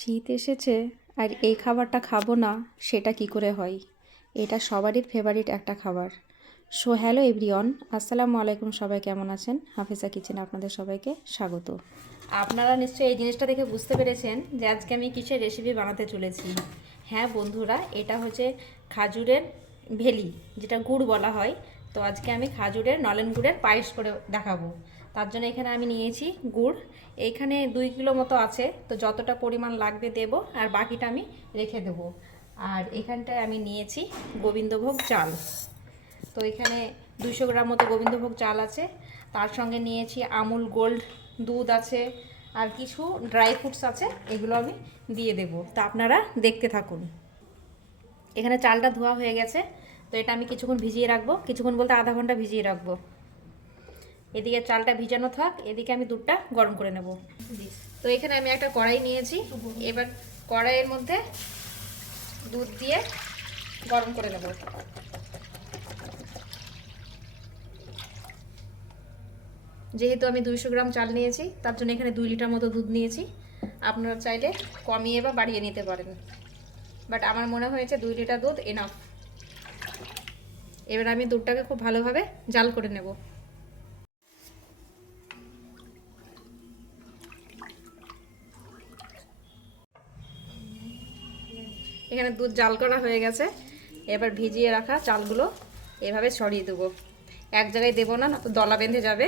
শীত এসেছে আর এই খাবারটা খাব না, সেটা কি করে হয়? এটা সবারই ফেভারিট একটা খাবার। সো হ্যালো এভরিওয়ান আসসালামু আলাইকুম, সবাই কেমন আছেন? হাফিজা কিচেন আপনাদের সবাইকে স্বাগত। আপনারা নিশ্চয়ই এই জিনিসটা দেখে বুঝতে পেরেছেন যে আজকে আমি কিসের রেসিপি বানাতে চলেছি। হ্যাঁ বন্ধুরা, এটা হচ্ছে খাজুরের ভেলি, যেটা গুড় বলা হয়। তো আজকে আমি খাজুরের, নলেন গুড়ের পায়েস করে দেখাবো। তার জন্য এখানে আমি নিয়েছি গুড়। এইখানে দুই কিলো মতো আছে, তো যতটা পরিমাণ লাগবে দেব, আর বাকিটা আমি রেখে দেব। আর এখানটায় আমি নিয়েছি গোবিন্দভোগ চাল। তো এখানে দুশো গ্রাম মতো গোবিন্দভোগ চাল আছে। তার সঙ্গে নিয়েছি আমুল গোল্ড দুধ আছে, আর কিছু ড্রাই ফ্রুটস আছে, এগুলো আমি দিয়ে দেব। তা আপনারা দেখতে থাকুন। এখানে চালটা ধোয়া হয়ে গেছে, তো এটা আমি কিছুক্ষণ ভিজিয়ে রাখব। কিছুক্ষণ বলতে আধা ঘণ্টা ভিজিয়ে রাখব। এদিকে চালটা ভিজানো থাক, এদিকে আমি দুধটা গরম করে নেব। তো এখানে আমি একটা কড়াই নিয়েছি। এবার কড়াইয়ের মধ্যে দুধ দিয়ে গরম করে নেব। যেহেতু আমি দুইশো গ্রাম চাল নিয়েছি, তার জন্য এখানে দুই লিটার মতো দুধ নিয়েছি। আপনারা চাইলে কমিয়ে বা বাড়িয়ে নিতে পারেন। বাট আমার মনে হয়েছে দুই লিটার দুধ এনাফ এবার আমি দুধটাকে খুব ভালোভাবে জাল করে নেব। এখানে দুধ জাল করা হয়ে গেছে। এবার ভিজিয়ে রাখা চালগুলো এভাবে ছড়িয়ে দেবো। এক জায়গায় দেবো না না তো দলা বেঁধে যাবে।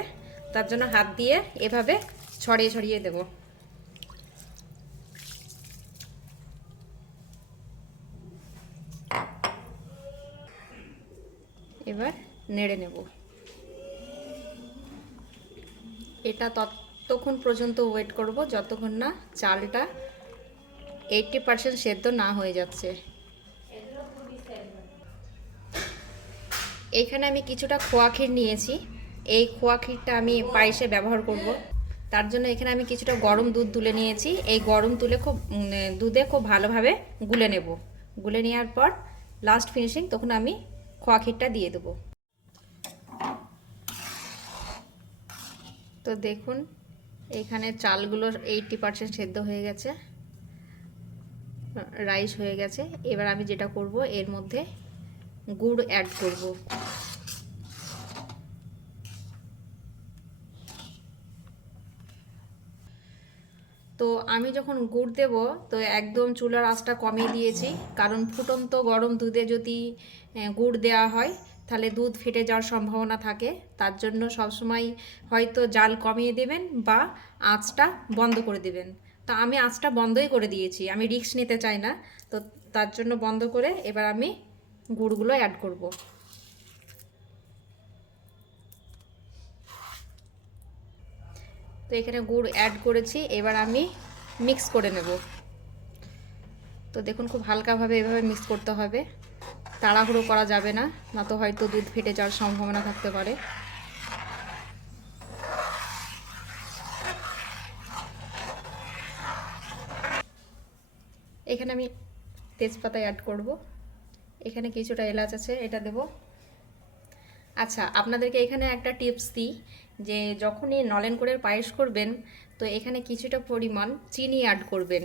তার জন্য হাত দিয়ে এভাবে ছড়িয়ে ছড়িয়ে দেব। এবার নেড়ে নেব। এটা ততক্ষণ পর্যন্ত ওয়েট করব, যতক্ষণ না চালটা এইটটি পার্সেন্ট সেদ্ধ না হয়ে যাচ্ছে। এইখানে আমি কিছুটা খোয়া ক্ষীর নিয়েছি। এই খোয়া ক্ষীরটা আমি পায়েসে ব্যবহার করব। তার জন্য এখানে আমি কিছুটা গরম দুধ তুলে নিয়েছি। এই গরম তুলে খুব দুধে খুব ভালোভাবে গুলে নেব। গুলে নেওয়ার পর লাস্ট ফিনিশিং তখন আমি খোয়া ক্ষীরটা দিয়ে দেবো। তো দেখুন, এখানে চালগুলোর এইটটি পার্সেন্ট সেদ্ধ হয়ে গেছে। রাইস হয়ে গেছে। এবার আমি যেটা করব, এর মধ্যে গুড় অ্যাড করব। তো আমি যখন গুড় দেব, তো একদম চুলার আঁচটা কমিয়ে দিয়েছি। কারণ ফুটন্ত গরম দুধে যদি গুড় দেওয়া হয়, তাহলে দুধ ফেটে যাওয়ার সম্ভাবনা থাকে। তার জন্য সবসময় হয়তো জাল কমিয়ে দেবেন বা আঁচটা বন্ধ করে দেবেন। তা আমি আঁচটা বন্ধই করে দিয়েছি। আমি রিক্স নিতে চাই না। তো তার জন্য বন্ধ করে এবার আমি গুড়গুলো অ্যাড করব। তো এখানে গুড় অ্যাড করেছি। এবার আমি মিক্স করে নেব। তো দেখুন খুব হালকাভাবে এভাবে মিক্স করতে হবে। তাড়াহুড়ো করা যাবে না না তো হয়তো দুধ ফেটে যাওয়ার সম্ভাবনা থাকতে পারে। এখানে আমি তেজপাতা অ্যাড করব। এখানে কিছুটা এলাচ আছে, এটা দেব। আচ্ছা আপনাদেরকে এখানে একটা টিপস দিই যে যখনই নলেন করে পায়েস করবেন, তো এখানে কিছুটা পরিমাণ চিনি অ্যাড করবেন।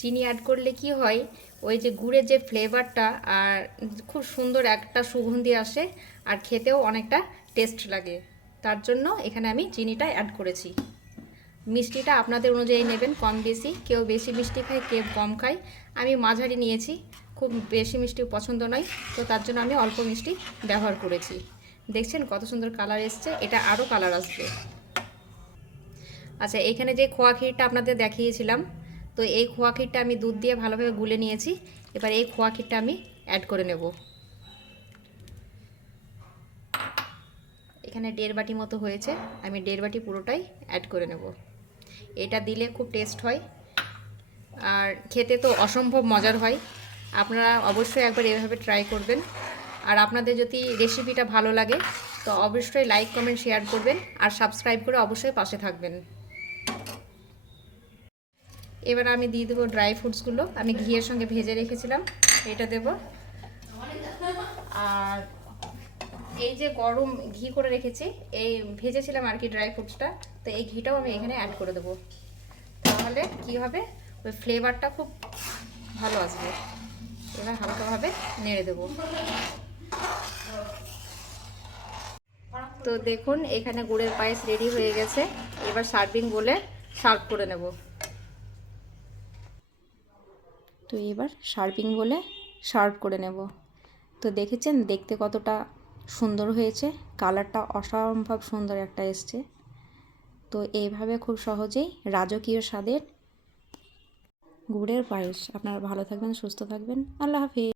চিনি অ্যাড করলে কি হয়, ওই যে গুড়ের যে ফ্লেভারটা আর খুব সুন্দর একটা সুগন্ধি আসে আর খেতেও অনেকটা টেস্ট লাগে। তার জন্য এখানে আমি চিনিটা অ্যাড করেছি। মিষ্টিটা আপনাদের অনুযায়ী নেবেন, কম বেশি। কেউ বেশি মিষ্টি খায়, কেউ কম খায়। আমি মাঝারি নিয়েছি, খুব বেশি মিষ্টি পছন্দ নয়, তো তার জন্য আমি অল্প মিষ্টি ব্যবহার করেছি। দেখছেন কত সুন্দর কালার এসছে, এটা আরও কালার আসবে। আচ্ছা এখানে যে খোয়া ক্ষীরটা আপনাদের দেখিয়েছিলাম, তো এই খোয়া ক্ষীরটা আমি দুধ দিয়ে ভালোভাবে গুলে নিয়েছি। এবার এই খোয়া ক্ষীরটা আমি অ্যাড করে নেব। এখানে দেড় বাটি মতো হয়েছে, আমি দেড় বাটি পুরোটাই অ্যাড করে নেব। এটা দিলে খুব টেস্ট হয়। আর খেতে তো অসম্ভব মজার হয়। আপনারা অবশ্যই একবার এভাবে ট্রাই করবেন। আর আপনাদের যদি রেসিপিটা ভালো লাগে, তো অবশ্যই লাইক কমেন্ট শেয়ার করবেন। আর সাবস্ক্রাইব করে অবশ্যই পাশে থাকবেন। এবার আমি দিয়ে দেবো ড্রাই ফ্রুটসগুলো আমি ঘিয়ের সঙ্গে ভেজে রেখেছিলাম। এটা দেব। আর এই যে গরম ঘি করে রেখেছি, এই ভেজেছিলাম আর কি ড্রাই ফ্রুটসটা তো এই ঘিটাও আমি এখানে অ্যাড করে দেবো। তাহলে কি হবে? ওই ফ্লেভারটা খুব ভালো আসবে। এবার হালকাভাবে নেড়ে দেবো। তো দেখুন, এখানে গুড়ের পায়েস রেডি হয়ে গেছে। এবার সার্ভিং বলে সার্ভ করে নেব। তো এবার সার্ভিং বলে সার্ভ করে নেব। তো দেখেছেন, দেখতে কতটা সুন্দর হয়েছে। কালারটা অসম্ভব সুন্দর একটা এসছে। তো এইভাবে খুব সহজেই রাজকীয় স্বাদের গুড়ের পায়েস। আপনারা ভালো থাকবেন, সুস্থ থাকবেন। আল্লাহ হাফিজ।